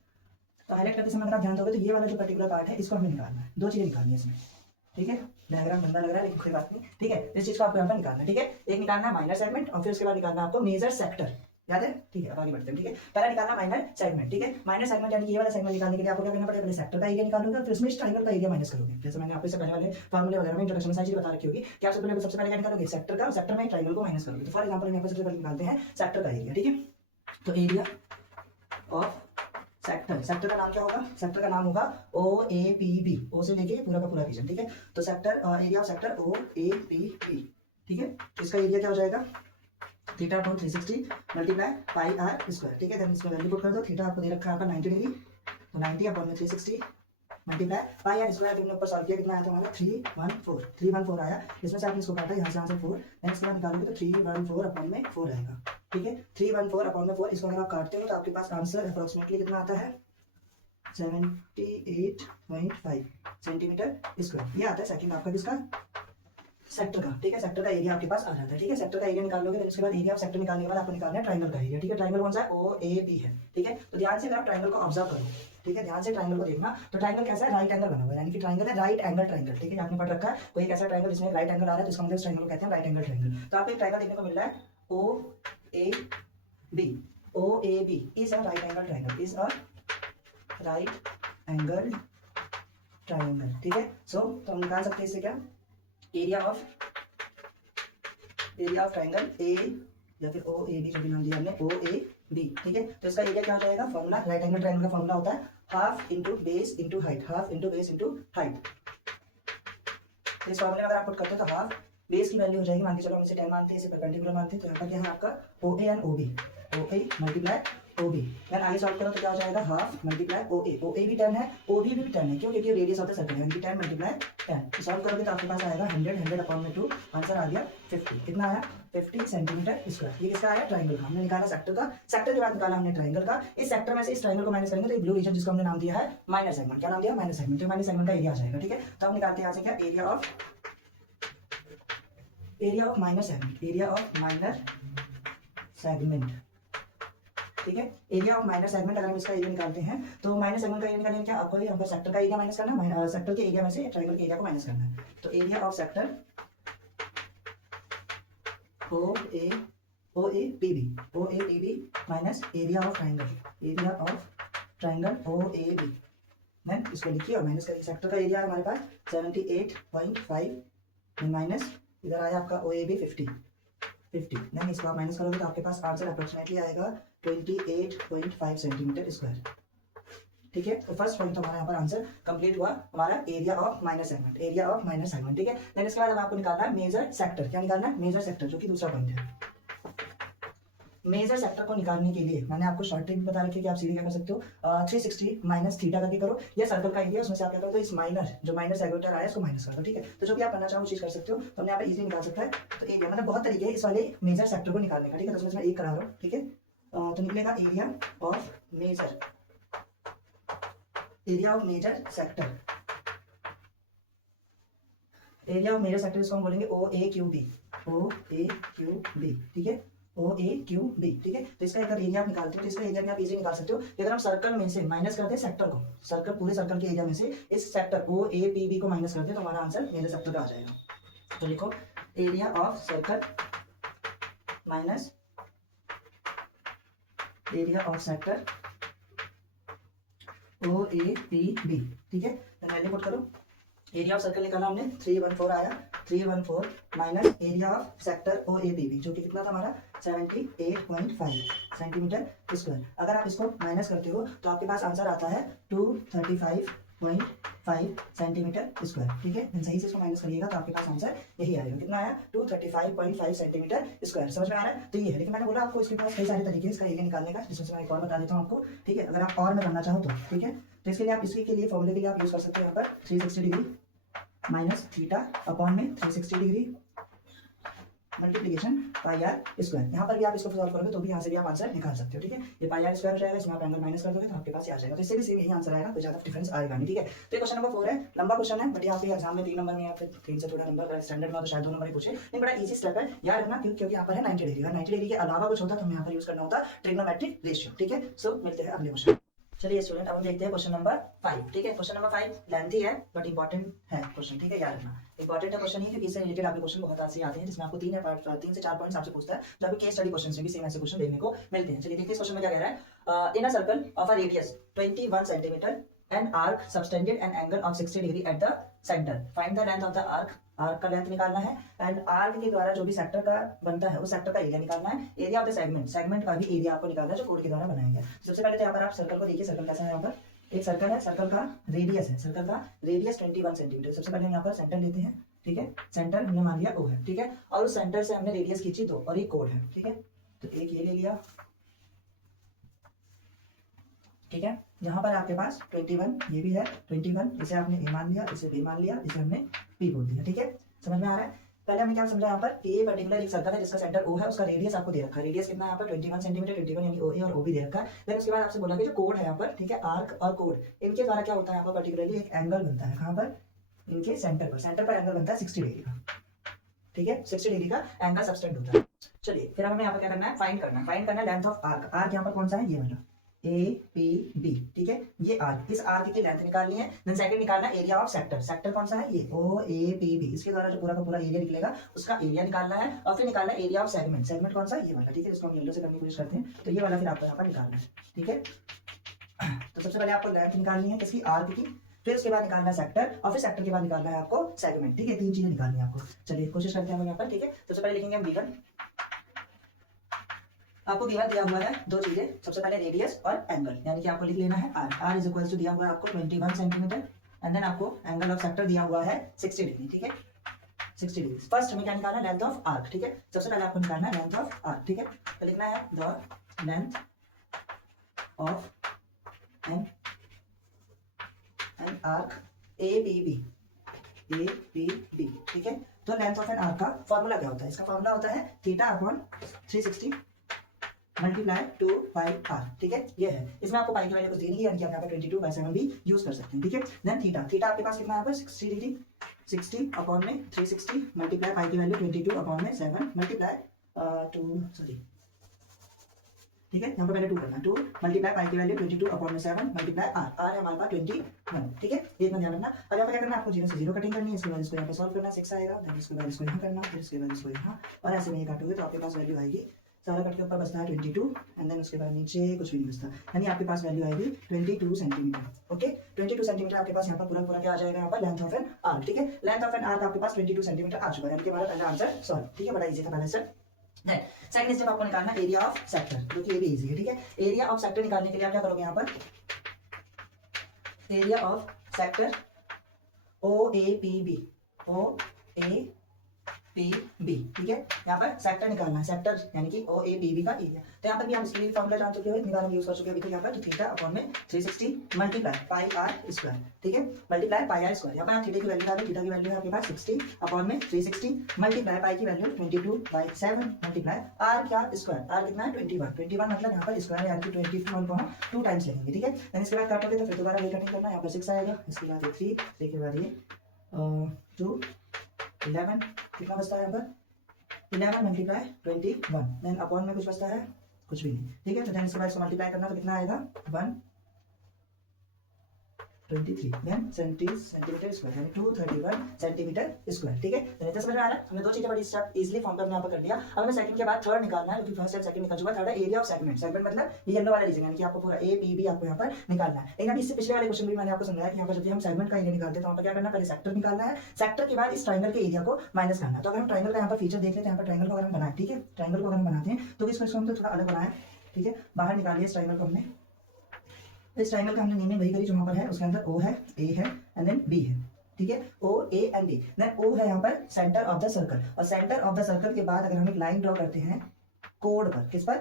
तो हाईलाइट करते समय अगर आप ध्यान दोगे तो ये वाला जो पर्टिकुलर पार्ट है इसको हमें निकालना है, दो चीजें निकालनी है इसमें, ठीक है। डायग्राम गंदा लग रहा है लेकिन कोई बात नहीं, ठीक है। इस चीज को आपको यहाँ पर निकालना है, ठीक है। एक निकालना है माइनर सेगमेंट और फिर उसके बाद निकालना है आपको मेजर सेक्टर, याद है, ठीक है। अब आगे बढ़ते हैं, ठीक है। पहला निकालना माइनर सेगमेंट, ठीक है। माइनर सेगमेंट यानी कि ये वाला सेगमेंट निकालने के लिए आपको क्या करना पड़ेगा, पहले सेक्टर का एरिया निकालोगे और फिर उसमें इस ट्रायंगल का एरिया माइनस करोगे। जैसे मैंने आपको इससे पहले वाले फार्मूले वगैरह में इंट्रोडक्शन में सारी चीज बता रखी होगी कि आप सबसे पहले क्या निकालोगे, सेक्टर का, सेक्टर में ट्रायंगल को माइनस करोगे। तो फॉर एग्जांपल यहाँ पर सबसे पहले निकालते हैं सेक्टर का एरिया, ठीक है। तो एरिया ऑफ सेक्टर, सेक्टर का नाम क्या होगा, सेक्टर का नाम होगा OAPB, O से लेके पूरा का पूरा रीजन, ठीक है। तो sector area of sector OAPB, ठीक है। इसका एरिया क्या हो जाएगा, theta upon 360 multiply pi R square, ठीक है। देन इसमें वैल्यू पुट कर दो, थीटा आपको दे रखा है यहाँ पर 90 डिग्री, तो 90 अपॉन में 360 मल्टीप्लाई पाई आर स्क्वायर, हमने ऊपर सॉल्व किया, कितना आया था हमारा 314 आया। इसमें से आपने इसको काटा, यहाँ से आंसर 4, देन इसके बाद निकालोगे तो 314 अपॉन में 4 आएगा, ठीक है। 314 अपॉन में 4, इसको अगर आप काटते हो तो आपके पास आंसर अप्रोक्सीमेटली कितना आता है, 78.5 सेंटीमीटर स्क्वायर। ये आता है सेकंड आपका किसका, सेक्टर का, ठीक है। सेक्टर का एरिया आपके पास आ जाता है, ठीक है। सेक्टर का एरिया निकाल लोगे, उसके बाद एरिया ऑफ सेक्टर निकालने के बाद आपको निकालना है ट्रायंगल का एरिया, ठीक है। ट्रायंगल कौन सा है, OAB है, ठीक है। तो ध्यान से अगर आप ट्रायंगल को ऑब्जर्व करो, ठीक है, ध्यान से ट्रायंगल को देखना, तो ट्रायंगल कैसा है, राइट एंगल बना हुआ है, यानी कि ट्रायंगल है राइट एंगल ट्रायंगल, ठीक है। आपने पढ़ रखा है कोई एक ऐसा ट्रायंगल जिसमें राइट एंगल आ रहा है तो इसका मतलब इस ट्रायंगल को कहते हैं राइट एंगल ट्रायंगल। तो आपको एक ट्रायंगल देखने को मिल रहा है OAB is a right angle triangle, is a right angle triangle, ठीक है। सो तो हम निकाल सकते हैं इससे क्या, एरिया ऑफ ट्राइंगल ए या फिर ओ ए बी, जो भी नाम दिया हमने ओ ए बी, ठीक है। तो इसका एरिया क्या हो जाएगा, फॉर्मूला राइट एंगल ट्राइंगल का फॉर्मूला होता है half into base into height, half into base into height. इस फॉर्मूले में अगर आप पुट करते हो तो हाफ बेस की वैल्यू हो जाएगी, मान के चलो हम इसे 10 मानते हैं, इसे परपेंडिकुलर मानते हैं, तो यहाँ पर क्या है आपका O A and O B, O A multiply O B. Then आगे सॉल्व करो तो क्या हो जाएगा, हाफ मल्टीप्लाई ओ ए भी 10 है, ओ बी भी 10 है, क्यों, क्योंकि रेडियस होता है सर्कल, यानी कि 10 मल्टीप्लाई 10। सॉल्व करोगे तो आपके पास आएगा 100 अपॉन में 2, आंसर आ गया 50। कितना आया, 50 सेंटीमीटर स्क्वायर। ये किसका आया, ट्राइंगल का। हमने निकाला सेक्टर का, सेक्टर के बाद निकाला हमने ट्राइंगल का। इस सेक्टर में से इस ट्राइंगल को माइनस करेंगे तो ये ब्लू रीजन जिसको हमने नाम दिया है माइनर सेगमेंट, क्या नाम दिया, माइनर सेगमेंट, तो माइनर सेगमेंट का एरिया आ जाएगा, ठीक है। तो हम निकालते हैं यहाँ से क्या, area of minor segment, area of minor segment, ठीक है। एरिया ऑफ माइनर सेगमेंट, अगर हम इसका एरिया निकालते हैं तो माइनर सेगमेंट का एरिया निकालने क्या, आपको यहाँ पर सेक्टर का एरिया माइनस करना है, सेक्टर के एरिया में से ट्राइंगल के एरिया को माइनस करना है। तो area of sector O A P B minus area of triangle O A B, then इसको लिखिए और माइनस करिए। सेक्टर का एरिया हमारे पास 78.5 माइनस इधर आया आपका ओ ए बी 50, देन इसको आप माइनस करोगे तो आपके पास आंसर अप्रोक्सीमेटली आएगा 28.5 सेंटीमीटर स्क्वायर, ठीक है। तो फर्स्ट पॉइंट हमारा यहाँ पर आंसर कंप्लीट हुआ, हमारा एरिया ऑफ माइनर सेगमेंट, ठीक है। देन इसके बाद अब आपको निकालना है मेजर सेक्टर, क्या निकालना है, मेजर सेक्टर, जो कि दूसरा पॉइंट है। मेजर सेक्टर को निकालने के लिए मैंने आपको शॉर्ट ट्रिक बता रखी है कि आप सीधे क्या कर सकते हो, 360 माइनस थीटा करके करो, या सर्कल का एरिया उसमें से आप क्या करो, तो इस माइनर सेगमेंटर आया इसको माइनस कर दो, ठीक है। तो जो भी आप करना चाहो वो चीज कर सकते हो, तो हमने यहाँ पे इजीली निकाल सकता है। तो एरिया मतलब बहुत तरीके हैं इस वाले मेजर सेक्टर को निकालने का, ठीक है। तो उसमें एक करा रहा हूँ, ठीक है। तो निकलेगा एरिया ऑफ मेजर सेक्टर, इसको हम बोलेंगे ओ ए क्यू बी, ठीक है, ओ ए क्यू बी, ठीक है। तो इसका अगर एरिया आप निकालते हो तो इसका एरिया भी आप इजीली निकाल सकते हो कि अगर हम सर्कल में से माइनस करते हैं सेक्टर को, पूरे सर्कल के एरिया में से इस sector O A P B को माइनस करते हैं तो हमारा आंसर मेजर सेक्टर का आ जाएगा। तो लिखो area of circle minus area of sector O A P B, ठीक है। वैल्यू पुट करो, एरिया ऑफ सर्कल निकाला हमने 314 आया, 314 minus area of sector O A P B, जो कि कितना था हमारा 78.5 सेंटीमीटर स्क्वायर। अगर आप इसको माइनस करते हो तो आपके पास आंसर आता है 235.5 सेंटीमीटर स्क्वायर, ठीक है। सही से इसको माइनस करिएगा तो आपके पास आंसर यही आएगा, कितना आया 235.5 सेंटीमीटर स्क्वायर। समझ में आ रहा है, तो ये है। लेकिन मैंने बोला आपको इसके पास कई सारे तरीके हैं इसका एरिया निकालने का, जिसमें से मैं एक और बता देता हूँ आपको, ठीक है। अगर आप और में करना चाहो तो, ठीक है। तो इसके लिए आप इसके लिए फॉर्मूले के लिए आप यूज कर सकते हो यहाँ पर 360 डिग्री माइनस थीटा अपॉन में 360 degree multiplication pi R square. यहाँ पर भी आप इसको सॉल्व करोगे तो भी यहाँ से भी आप आंसर निकाल सकते हो, ठीक है। ये पाई आर स्क्वायर हो जाएगा, इसमें आप एंगल माइनस कर दोगे तो आपके पास आ जाएगा, तो इससे भी सेम यही आंसर आएगा, कोई ज्यादा डिफरेंस आएगा नहीं, ठीक है। तो ये क्वेश्चन नंबर 4 है, लंबा क्वेश्चन है, बट यहाँ पे एग्जाम में 3 नंबर में या फिर 3 से थोड़ा नंबर स्टैंडर्ड में तो शायद 2 नंबर ही पूछे, लेकिन बड़ा इजी स्टेप है, याद रखना, क्योंकि यहाँ पर है 90 डिग्री का, 90 डिग्री के अलावा कुछ होता तो हमें यहाँ पर यूज करना होता ट्रिग्नोमेट्रिक रेशियो, ठीक है। सो मिलते हैं अगले क्वेश्चन। चलिए स्टूडेंट, अब हम देखते हैं क्वेश्चन नंबर 5, ठीक है। क्वेश्चन नंबर 5 लेंथी है बट इंपॉर्टेंट है क्वेश्चन, ठीक है, याद रखना। इंपॉर्टेंट है क्वेश्चन ही, क्योंकि इससे रिलेटेड आपके क्वेश्चन बहुत आते हैं, जिसमें आपको 3 से 4 पॉइंट्स आपसे पूछता है, जो आपको केस स्टडी क्वेश्चन में भी सेम ऐसे क्वेश्चन देखने को मिलते हैं। चलिए देखते हैं इस क्वेश्चन में क्या कह रहा है। In a circle of a radius 21 centimetre an arc subtended an angle of 60 degree at the centre, find the length of the arc, arc का लेंथ निकालना है, एंड आर्क के द्वारा जो भी सेक्टर का बनता है उस सेक्टर का एरिया निकालना है, एरिया ऑफ द सेगमेंट का भी एरिया आपको निकालना है जो कोड के द्वारा बनाया गया। सबसे पहले तो यहाँ पर आप सर्कल को देखिए, सर्कल कैसा है, यहाँ पर एक सर्कल है, सर्कल का रेडियस 21 सेंटीमीटर। सबसे पहले हम यहाँ पर सेंटर लेते हैं, ठीक है, सेंटर हमने मान लिया O है, ठीक है, और उस सेंटर से हमने रेडियस खींची 2 और एक कोड है, ठीक है। तो एक ये ले लिया, ठीक है। यहाँ पर आपके पास 21 ये भी है, 21 इसे आपने A मान लिया, इसे B मान लिया, इसे हमने P बोल दिया, ठीक है। समझ में आ रहा है। पहले हमने क्या समझा, यहाँ पर ये पर्टिकुलर एक सर्कल है जिसका सेंटर O है, उसका रेडियस आपको दे रखा है, रेडियस कितना है यहाँ पर 21 सेंटीमीटर, 21 यानी OA और OB दे रखा है। देन उसके बाद आपसे बोला कि जो कोड है यहाँ पर, ठीक है, आर्क और कोड, इनके द्वारा क्या होता है, यहाँ पर पर्टिकुलरली एक एंगल बनता है, कहाँ पर, इनके सेंटर पर एंगल बनता है 60 डिग्री का, ठीक है, 60 डिग्री का एंगल सबटेंड होता है। चलिए फिर हमें यहाँ पर क्या करना है, फाइंड करना है लेंथ ऑफ आर्क। आर्क यहाँ पर कौन सा है, ये वाला APB, ठीक है, ये आर्क, इस आर्क की लेंथ निकालनी है। देन सेकंड निकालना है एरिया ऑफ सेक्टर कौन सा है, ये OAPB, इसके द्वारा जो पूरा का पूरा एरिया निकलेगा उसका एरिया निकालना है, और फिर निकालना है एरिया ऑफ सेगमेंट कौन सा है, ये वाला, ठीक है, इसको हम येलो से करने की कोशिश करते हैं, तो ये वाला फिर आपको यहाँ पर निकालना है, ठीक है। तो सबसे पहले आपको लेंथ निकालनी है किसकी, आर्क की, फिर उसके बाद निकालना है सेक्टर, और फिर सेक्टर के बाद निकालना है आपको सेगमेंट। ठीक है, तीन चीजें निकालनी है आपको। चलिए कोशिश करते हैं हम यहाँ पर। ठीक है, सबसे पहले लिखेंगे हम गिवन। आपको गिवन दिया हुआ है दो चीजें, सबसे पहले रेडियस और एंगल, यानी कि आपको लिख लेना है R. R is equal to दिया हुआ है आपको 21 सेंटीमीटर, एंड देन आपको एंगल ऑफ सेक्टर दिया हुआ है 60 डिग्री। ठीक है, 60 डिग्री। फर्स्ट हमें क्या निकालना है, लेंथ ऑफ आर्क। ठीक है, सबसे पहले आपको निकालना है लेंथ ऑफ आर्क। ठीक है, तो लिखना है the length of an arc A B B. ठीक है, तो लेंथ ऑफ एन आर्क का फॉर्मूला क्या होता है, इसका फॉर्मूला होता है theta upon 360 multiply 2 pi R. ठीक है, ये है। इसमें आपको पाई की वैल्यू कुछ दी नहीं है, यानी कि आप यहाँ पे 22/7 भी यूज कर सकते हैं। ठीक है, देन थीटा, थीटा आपके पास कितना है यहाँ पर 60 डिग्री, 60 अपॉन में 360 मल्टीप्लाई पाई की वैल्यू 22 अपॉन में 7 मल्टीप्लाई 2 सॉरी। ठीक है, यहाँ पर पहले 2 करना है, 2 मल्टीप्लाई पाई की वैल्यू 22 अपॉन में 7 मल्टीप्लाई आर। आर है हमारे पास 21। ठीक है, ये इतना ध्यान रखना। अब यहाँ पर क्या करना है, आपको 0 से 0 कटिंग करनी है, इसके बाद इसको यहाँ पे सॉल्व करना, 6 आएगा, देन इसके बाद इसको यहाँ करना, फिर इसके बाद इसको यहाँ, और ऐसे में ये काटोगे तो आपके पास वैल्यू आएगी, सारा कट के ऊपर बचता है 22, एंड देन उसके बाद नीचे कुछ भी नहीं बचता, यानी आपके पास वैल्यू आएगी 22 सेंटीमीटर। ओके, 22 सेंटीमीटर आपके पास यहाँ पर पूरा पूरा क्या आ जाएगा, यहाँ पर लेंथ ऑफ एन आर्क। ठीक है, लेंथ ऑफ एन आर्क आपके पास 22 सेंटीमीटर आ चुका है, यानी कि हमारा पहला आंसर सॉल्व। ठीक है, बड़ा इजी था पहला स्टेप। सेकंड स्टेप आपको निकालना है एरिया ऑफ सेक्टर, जो कि ये भी इजी है। ठीक है, एरिया ऑफ सेक्टर निकालने के लिए आप क्या करोगे, यहाँ पर area of sector O A P B, O A P B. ठीक है, यहाँ पर सेक्टर निकालना है, सेक्टर यानी कि ओ ए पी बी का एरिया। तो यहाँ पर भी हम इसके लिए फॉर्मूला जान चुके हैं, इतनी बार हम यूज कर चुके हैं अभी तक। यहाँ पर थीटा अपॉन में 360 मल्टीप्लाई पाई आर स्क्वायर। ठीक है, मल्टीप्लाई पाई आर स्क्वायर। यहाँ पर थीटा की वैल्यू डालें, थीटा की वैल्यू है आपके पास 60 अपॉन में 360 मल्टीप्लाई पाई की वैल्यू 22/7 मल्टीप्लाई आर क्या स्क्वायर, आर कितना है 21 मतलब यहाँ पर स्क्वायर यानी कि 21 को हम 2 टाइम्स लेंगे। ठीक है, देन इसके बाद काटोगे तो फिर दोबारा ये कटिंग करना है, यहाँ पर 6 आएगा, इसके बाद ये 3, 3 के बाद ये 2 11, कितना बचता है यहाँ पर 11 मल्टीप्लाई 21, देन अपॉन में कुछ बचता है, कुछ भी नहीं। ठीक है, तो देन इसके बाद इसको मल्टीप्लाई करना तो कितना आएगा 123, देन सेंटीमीटर स्क्वायर, यानी 231 सेंटीमीटर स्क्वायर। ठीक है, तो इतना समझ में आ रहा है। हमने दो चीजें बड़ी स्टेप इजीली फॉर्म करना यहाँ पर कर दिया। अब हमें सेकंड के बाद थर्ड निकालना है, क्योंकि फर्स्ट एंड सेकंड निकल चुका है। थर्ड है एरिया ऑफ सेगमेंट। सेगमेंट मतलब ये येलो वाला रीजन, यानी कि आपको पूरा ए पी बी आपको यहाँ पर निकालना है। लेकिन अभी इससे पिछले वाले क्वेश्चन में मैंने आपको समझाया कि यहाँ पर जब भी हम सेगमेंट का एरिया निकालते हैं तो यहाँ पर क्या करना है, पहले सेक्टर निकालना है, सेक्टर के बाद इस ट्राइंगल के एरिया को माइनस करना है। तो अगर हम ट्राइंगल का यहाँ पर फीचर देख लेते हैं, यहाँ पर ट्राइंगल को अगर हम बनाए, ठीक है, ट्राइंगल को अगर हम बनाते हैं तो इसको हम थोड़ा अलग बनाए। ठीक है, बाहर निकालिए इस ट्राइंगल को हमने, इस ट्राइंगल का हमने नेमिंग वही करी जो यहाँ पर है, उसके अंदर ओ है, ए है एंड देन बी है। ठीक है, ओ ए एंड बी, देन ओ है यहाँ पर सेंटर ऑफ द सर्कल, और सेंटर ऑफ द सर्कल के बाद अगर हम एक लाइन ड्रॉ करते हैं कोड पर, किस पर,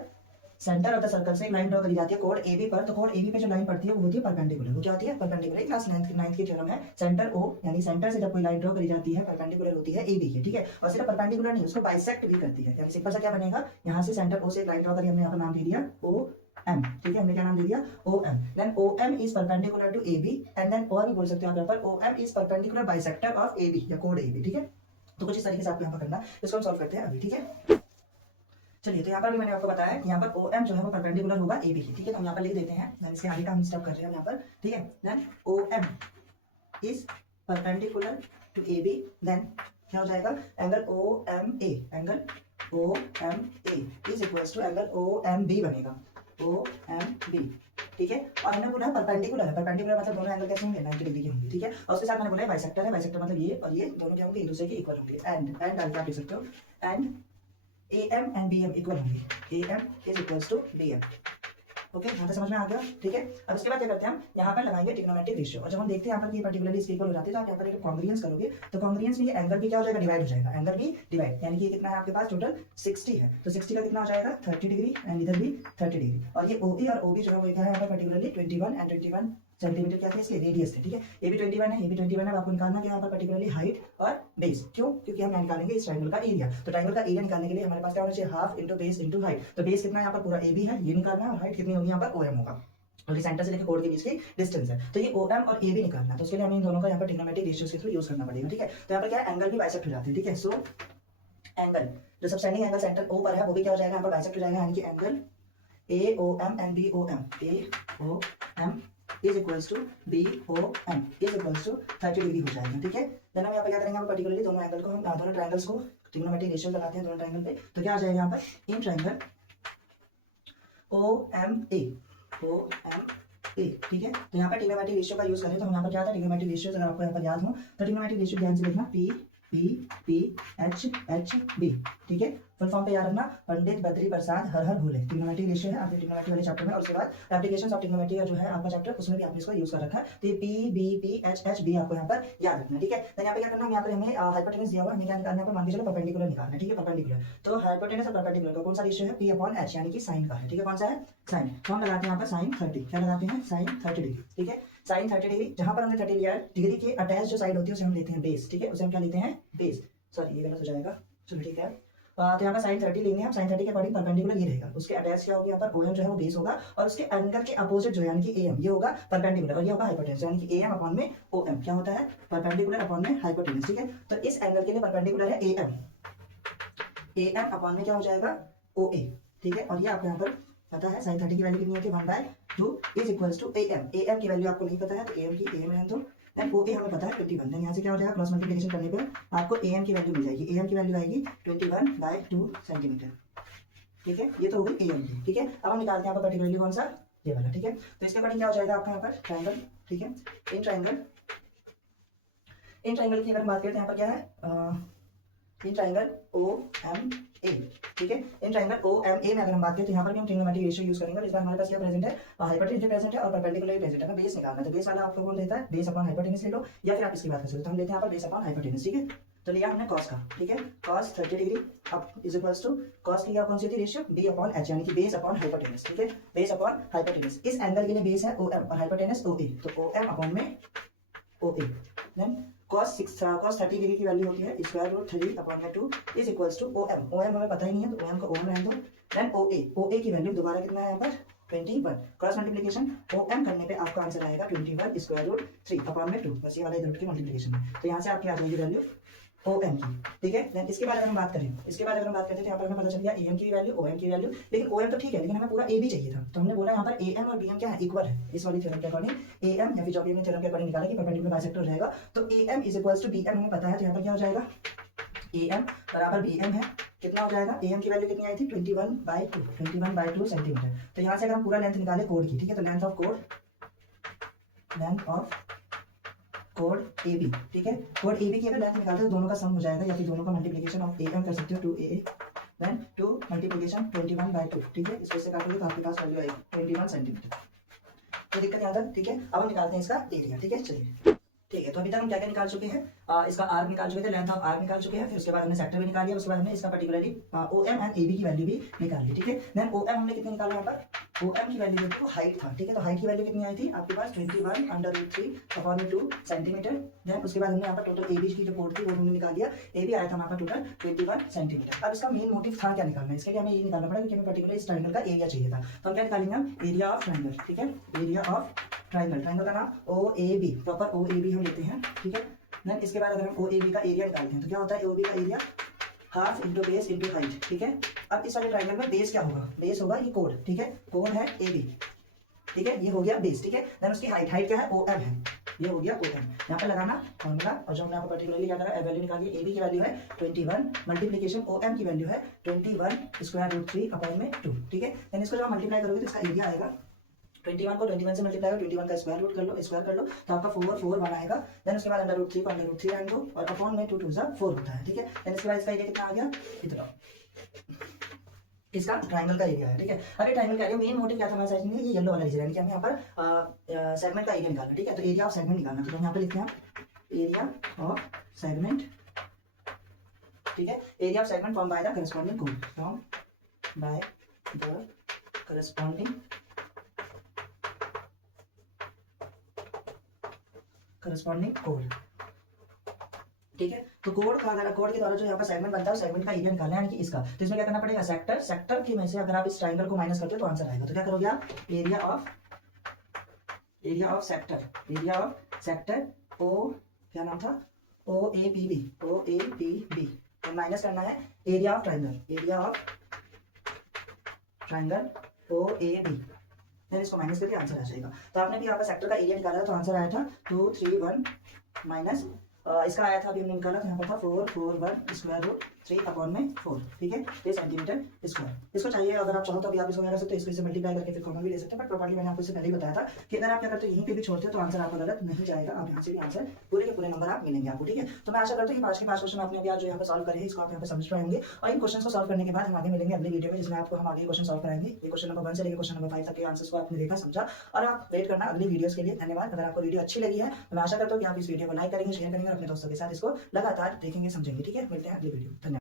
सेंटर ऑफ द सर्कल से एक लाइन ड्रॉ करी जाती है कोड ए बी पर, तो कोड ए बी पे जो लाइन पड़ती है वो होती है परपेंडिकुलर। वो क्या होती है, परपेंडिकुलर। क्लास 9th की थ्योरम है, सेंटर ओ यानी सेंटर से जब कोई लाइन ड्रॉ करी जाती है परपेंडिकुलर होती है ए बी के। ठीक है, और सिर्फ परपेंडिकुलर नहीं, उसको बाइसेक्ट भी करती है। यानी सिंपल सा क्या बनेगा, यहाँ से सेंटर ओ से एक लाइन ड्रॉ करी, हमने यहाँ पर नाम दे दिया ओ एम। ठीक है, हमने क्या नाम दे दिया O M, then O M is perpendicular to A B, and then और भी बोल सकते हो आप यहाँ पर O M is perpendicular bisector of A B या कोड ए बी। ठीक है, तो कुछ इस तरीके से आपको यहाँ पर करना है, इसको हम सॉल्व करते हैं अभी। ठीक है, चलिए, तो यहाँ पर भी मैंने आपको बताया कि यहाँ पर ओ एम जो है वो परपेंडिकुलर होगा ए बी की। ठीक है, तो हम यहाँ पर लिख देते हैं, देन इसके आगे का हम स्टेप कर रहे हैं यहाँ पर। ठीक है, then O M is perpendicular to A B, then क्या हो जाएगा, angle O M A, angle O M A is equals to angle O M B बनेगा, ओ एम बी। ठीक है, और हमने बोला परपेंडिकुलर है, परपेंडिकुलर मतलब दोनों एंगल कैसे होंगे, 90 डिग्री के होंगे। ठीक है, और उसके साथ मैंने बोला बाइसेक्टर है, बाइसेक्टर मतलब ये और ये दोनों क्या होंगे, एक दूसरे के इक्वल होंगे। एंड डाल के आप लिख सकते हो, and A M and B M equal होंगे, A M is equals to B M. Okay, यहाँ तक समझ में आ गया। ठीक है, अब इसके बाद क्या करते हैं, हम यहाँ पर लगाएंगे ट्रिग्नोमेट्रिक रेशियो, और जब हम देखते हैं यहाँ पर कि पर्टिकुलरली इसके इक्वल हो जाते हैं तो आप यहाँ पर एक कॉन्ग्रुएंस करोगे, तो कॉन्ग्रुएंस में ये एंगल भी क्या हो जाएगा, डिवाइड हो जाएगा, एंगल भी डिवाइड, यानी कि कितना है आपके पास टोटल 60 है, तो 60 का कितना हो जाएगा 30 डिग्री, एंड इधर भी 30 डिग्री, और ये ओ ए और ओ बी जो है वो क्या है यहाँ पर पर्टिकुलरली 21 एंड 21 सेंटीमीटर क्या थे इसके रेडियस थे। ठीक है, ये भी 21 है, ये भी 21 है। आपको निकालना क्या यहाँ पर पर्टिकुलरली हाइट और बेस, क्यों, क्योंकि हम यहाँ निकालेंगे इस ट्रायंगल का एरिया, तो ट्रायंगल का एरिया निकालने के लिए हमारे पास क्या होना चाहिए, half into base into height. तो बेस कितना है यहाँ पर पूरा ए बी है, ये निकालना है, और हाइट कितनी होगी यहाँ पर ओ एम होगा, और सेंटर से लेकर कोड के बीच की डिस्टेंस है, तो ये ओ एम और ए बी निकालना है। तो उसके लिए हमें इन दोनों का यहाँ पर ट्रिग्नोमेट्रिक रेशियोज के थ्रू यूज करना पड़ेगा। ठीक है, तो यहाँ पर क्या एंगल भी बाइसेक्ट हो जाते हैं। ठीक है, सो एंगल जो सबसेंडिंग एंगल सेंटर ओ पर है वो भी क्या हो जाएगा, यहाँ पर बाइसेक्ट हो जाएगा, यानी कि angle A O M and B O M, A O M is equals to B O M is equals to 30 degree हो जाएगा। ठीक है, देन हम यहाँ पर क्या करेंगे, पर्टिकुलरली दोनों एंगल को हम दोनों ट्रायंगल्स को ट्रिग्नोमेट्रिक रेशियो लगाते हैं दोनों ट्रायंगल पे, तो क्या आ जाएगा यहाँ पर इन ट्रायंगल ओ एम ए ए, ठीक है। तो यहाँ पर ट्रिग्नोमेट्रिक रेशियो का यूज करें तो हम यहाँ पर क्या था, ट्रिग्नोमेट्रिक रेशियो अगर आपको यहाँ पर याद हो तो ट्रिग्नोमेट्रिक रेशियो ध्यान से देखना, P P P H H B, ठीक है। फुल फॉर्म पे याद रखना, पंडित बद्री प्रसाद हर हर भोले, ट्रिग्नोमेट्रिक रेशियो है आपके ट्रिग्नोमेट्री वाले चैप्टर में। और उसके बाद एप्लीकेशंस ऑफ ट्रिग्नोमेट्री का जो है आपका चैप्टर, उसमें भी आपने इसको यूज कर रखा है। तो ये P B P H H B आपको यहाँ पर याद रखना, ठीक है। तो यहाँ पे क्या करना, यहाँ पर हमें हाइपोटेनस दिया हुआ, हमें क्या निकालना है, मान के चलो परपेंडिकुलर निकालना है, ठीक है, परपेंडिकुलर। तो हाइपोटेनस और परपेंडिकुलर का कौन सा रेशियो है, पी अपॉन एच, यानी कि साइन का है, ठीक है। कौन सा है, साइन। तो हम लगाते हैं यहाँ पर साइन 30, क्या लगाते हैं, साइन 30 डिग्री, ठीक है। साइन 30 डिग्री, जहां पर हमने 30 लिया है, डिग्री के अटैच जो साइड होती है उसे हम लेते हैं बेस, ठीक है, उसे हम क्या लेते हैं, बेस। सॉरी ये गलत हो जाएगा, चलो ठीक है। तो यहाँ पर साइन 30 लेंगे हम, साइन 30 के अकॉर्डिंग परपेंडिकुलर ये रहेगा, उसके अटैच क्या होगा, यहाँ पर OM जो है वो बेस होगा, और उसके एंगल के अपोजिट जो है यानी कि AM ये होगा परपेंडिकुलर, और ये होगा हाइपोटेनस, यानी कि AM अपॉन में OM क्या होता है, परपेंडिकुलर अपॉन में हाइपोटेनस, ठीक है। तो इस एंगल के लिए परपेंडिकुलर है AM अपॉन में क्या हो जाएगा, OA, ठीक है। और ये आपको यहाँ पर पता है साइन 30 की वैल्यू कितनी होती है, 1/2 इज इक्वल्स टू AM की वैल्यू आपको नहीं पता है तो AM की AM रहने दो, देन OA हमें पता है 21, देन यहाँ से क्या हो जाएगा, क्रॉस मल्टीप्लिकेशन करने पे आपको AM की वैल्यू मिल जाएगी, AM की वैल्यू आएगी 21/2 सेंटीमीटर, ठीक है। ये तो हो गई AM की, ठीक है। अब हम निकालते हैं यहाँ पर पर्टिकुलरली कौन सा, ये वाला, ठीक है। तो इसके अकॉर्डिंग क्या हो जाएगा आपका यहाँ पर ट्राइंगल, ठीक है। इन ट्राइंगल की अगर बात करते हैं यहाँ पर क्या है, इन ट्राइंगल OMA, ठीक है। इन ट्राइंगल OMA में अगर हम बात करें तो यहाँ पर भी हम ट्रिग्नोमेट्रिक रेशियो यूज करेंगे। इस बार हमारे पास क्या प्रेजेंट है, हाइपोटेनस प्रेजेंट है और परपेंडिकुलर प्रेजेंट है। बेस निकालना है तो बेस वाला आपको कौन देता है, बेस अपॉन हाइपोटेनस ले लो, या फिर आप इसकी बात कर सकते हो, तो हम लेते हैं यहाँ पर बेस अपॉन हाइपोटेनस, ठीक है। तो लिया हमने कॉस का, ठीक है, कॉस 30 डिग्री अब इज इक्वल्स टू कॉस की क्या कौन सी थी रेशियो, बी अपॉन एच, यानी कि बेस अपॉन हाइपोटेनस, ठीक है, बेस अपॉन हाइपोटेनस। इस एंगल के लिए बेस है OM और हाइपोटेनस OA, तो OM अपॉन में OA, देन cos 30 डिग्री की वैल्यू होती है स्क्वायर रूट 3 अपॉन में 2 इज इक्वल्स टू OM हमें पता ही नहीं है तो OM को OM रहने दो, देन OA की वैल्यू दोबारा कितना है यहाँ पर 21, क्रॉस मल्टीप्लिकेशन OM करने पे आपका आंसर आएगा 21 स्क्वायर रूट 3 अपॉन में 2, बस ये वाला इधर की मल्टीप्लिकेशन है। तो यहाँ से आपकी आ जाएगी वैल्यू OM की, ठीक है। देन इसके बाद अगर हम बात करें तो यहाँ पर हमें पता चल गया AM की वैल्यू OM की वैल्यू, लेकिन OM तो ठीक है लेकिन हमें पूरा AB चाहिए था, तो हमने बोला यहाँ पर AM और BM क्या है, इक्वल है। इस वाली थ्योरम के अकॉर्डिंग AM या फिर जॉबियन थ्योरम के अकॉर्डिंग निकाला कि परपेंडिकुलर बाइसेक्टर रहेगा, तो AM is equals to BM हमें पता है, तो यहाँ पर क्या हो जाएगा, AM बराबर BM है, कितना हो जाएगा, AM की वैल्यू कितनी आई थी 21/2 सेंटीमीटर। तो यहाँ से अगर हम पूरा लेंथ निकाले कोड की, ठीक है, तो लेंथ ऑफ कोड AB, ठीक है, कोड AB की अगर लेंथ निकालते हैं तो दोनों का सम हो जाएगा, या फिर दोनों का मल्टीप्लिकेशन ऑफ AM कर सकते हो 2AA, देन 2 मल्टीप्लिकेशन 21/2, ठीक है। इसको से काटोगे तो आपके पास वैल्यू आएगी 21 सेंटीमीटर। तो दिक्कत यहाँ तक, ठीक है। अब हम निकालते हैं इसका एरिया, ठीक है, चलिए, ठीक है। तो अभी तक हम क्या क्या निकाल चुके हैं, इसका आर्क निकाल चुके थे, लेंथ ऑफ आर्क निकाल चुके हैं, फिर उसके बाद हमने सेक्टर भी निकाल लिया, उसके बाद हमने इसका पर्टिकुलरली OM एंड AB की वैल्यू भी निकाल ली, ठीक है। देन OM हमने कितने निकाला यहाँ पर, OM की वैल्यू जो थी वो हाइट था, ठीक है। तो हाइट की वैल्यू कितनी आई थी आपके पास 21/3 अपॉन 2 सेंटीमीटर। देन उसके बाद हमने यहाँ पर टोटल AB की जो कोड थी वो हमने निकाल लिया, AB आया था हमारा टोटल 21 सेंटीमीटर। अब इसका मेन मोटिव था क्या निकालना, इसके लिए हमें ये निकालना पड़ा क्योंकि हमें पर्टिकुलर इस ट्रायंगल का एरिया चाहिए था। तो हम क्या निकालेंगे, हम एरिया ऑफ ट्रायंगल, ठीक है, एरिया ऑफ ट्रायंगल का नाम OAB, प्रॉपर OAB हम लेते हैं, ठीक है। देन इसके बाद अगर हम OAB का एरिया निकालते हैं तो क्या होता है, OAB का area half into base into height, ठीक है। अब इस वाले ट्रायंगल में बेस क्या होगा, बेस होगा ये कोड, ठीक है, कोड है AB, ठीक है, ये हो गया बेस, ठीक है। देन उसकी हाइट क्या है, OM है, ये हो गया OM। यहाँ पे लगाना फॉर्मूला, और जो हमने यहाँ पर पर्टिकुलरली क्या करा, वैल्यू निकाली, AB की वैल्यू है 21 मल्टीप्लिकेशन OM की वैल्यू है 21 स्क्वायर रूट 3 अपॉन में 2, ठीक है। देन इसको जब आप मल्टीप्लाई करोगे तो इसका एरिया आएगा 21 को 21 से मल्टीप्लाई करो, 21 का स्क्वायर रूट कर लो, तो आपका 4 1 आएगा। देन उसके बाद √3 को √3 रहने दो, और अपॉन में 2 2 4 होता है, ठीक है। देन इसके बाद इसका एरिया कितना आ गया, इतना इसका ट्रायंगल का एरिया है, ठीक है। अभी ट्रायंगल का एरिया मेन मोटिव क्या था हमारे साइड में, ये येलो वाला रीजन, यानी कि हमें यहाँ पर सेगमेंट का एरिया निकालना, ठीक है। तो एरिया ऑफ सेगमेंट निकालना, तो हम यहाँ पे लिखते हैं एरिया ऑफ सेगमेंट, ठीक है। Area of segment form by the corresponding code, form by the corresponding code, ठीक है। तो कोड का अगर कोड के द्वारा जो यहाँ पर सेगमेंट बनता है सेगमेंट का एरिया निकालना है, यानी कि इसका, तो इसमें क्या करना पड़ेगा, सेक्टर की में से अगर आप इस ट्रायंगल को माइनस करते हो तो आंसर आएगा। तो क्या करोगे आप, एरिया ऑफ सेक्टर ओ, क्या नाम था, OAPB, और माइनस करना है area of triangle OAB, then इसको माइनस करके आंसर आ जाएगा। तो आपने भी यहाँ पर सेक्टर का एरिया निकाला था तो आंसर आया था 231 माइनस इसका आया था, अभी हमने निकाला तो यहाँ पर था 441 स्क्वायर रूट 3/4, ठीक है, ये सेंटीमीटर स्क्वायर। इसको चाहिए, अगर आप चाहो तो अभी आप इसको क्या कर सकते हो, इसको मल्टीप्लाई करके फिर कॉमन भी ले सकते हैं, बट प्रॉपर्ली मैंने आपको इससे पहले ही बताया था कि अगर आप क्या करते हो यहीं पे भी छोड़ते हो तो आंसर आपका गलत नहीं जाएगा, आप यहाँ से भी आंसर पूरे के पूरे नंबर आप मिलेंगे आपको, ठीक है। तो मैं आशा करता हूँ कि 5 के 5 क्वेश्चन आपने अभी आज जो यहाँ पे सॉल्व करे हैं इसको आप यहाँ पे समझ पाएंगे, और इन क्वेश्चन को सॉल्व करने के बाद हम आगे मिलेंगे अगली वीडियो में, जिसमें आपको हम आगे क्वेश्चन सॉल्व कराएंगे। ये क्वेश्चन नंबर 1 से लेकर क्वेश्चन नंबर 5 तक के आंसर्स को आपने देखा समझा, और आप वेट करना अगली वीडियोस के लिए। धन्यवाद। अगर आपको वीडियो अच्छी लगी है तो मैं आशा करता हूँ कि आप इस वीडियो को लाइक करेंगे, शेयर करेंगे और अपने दोस्तों के साथ इसको लगातार देखेंगे समझेंगे, ठीक है। मिलते हैं अगली वीडियो। धन्यवाद।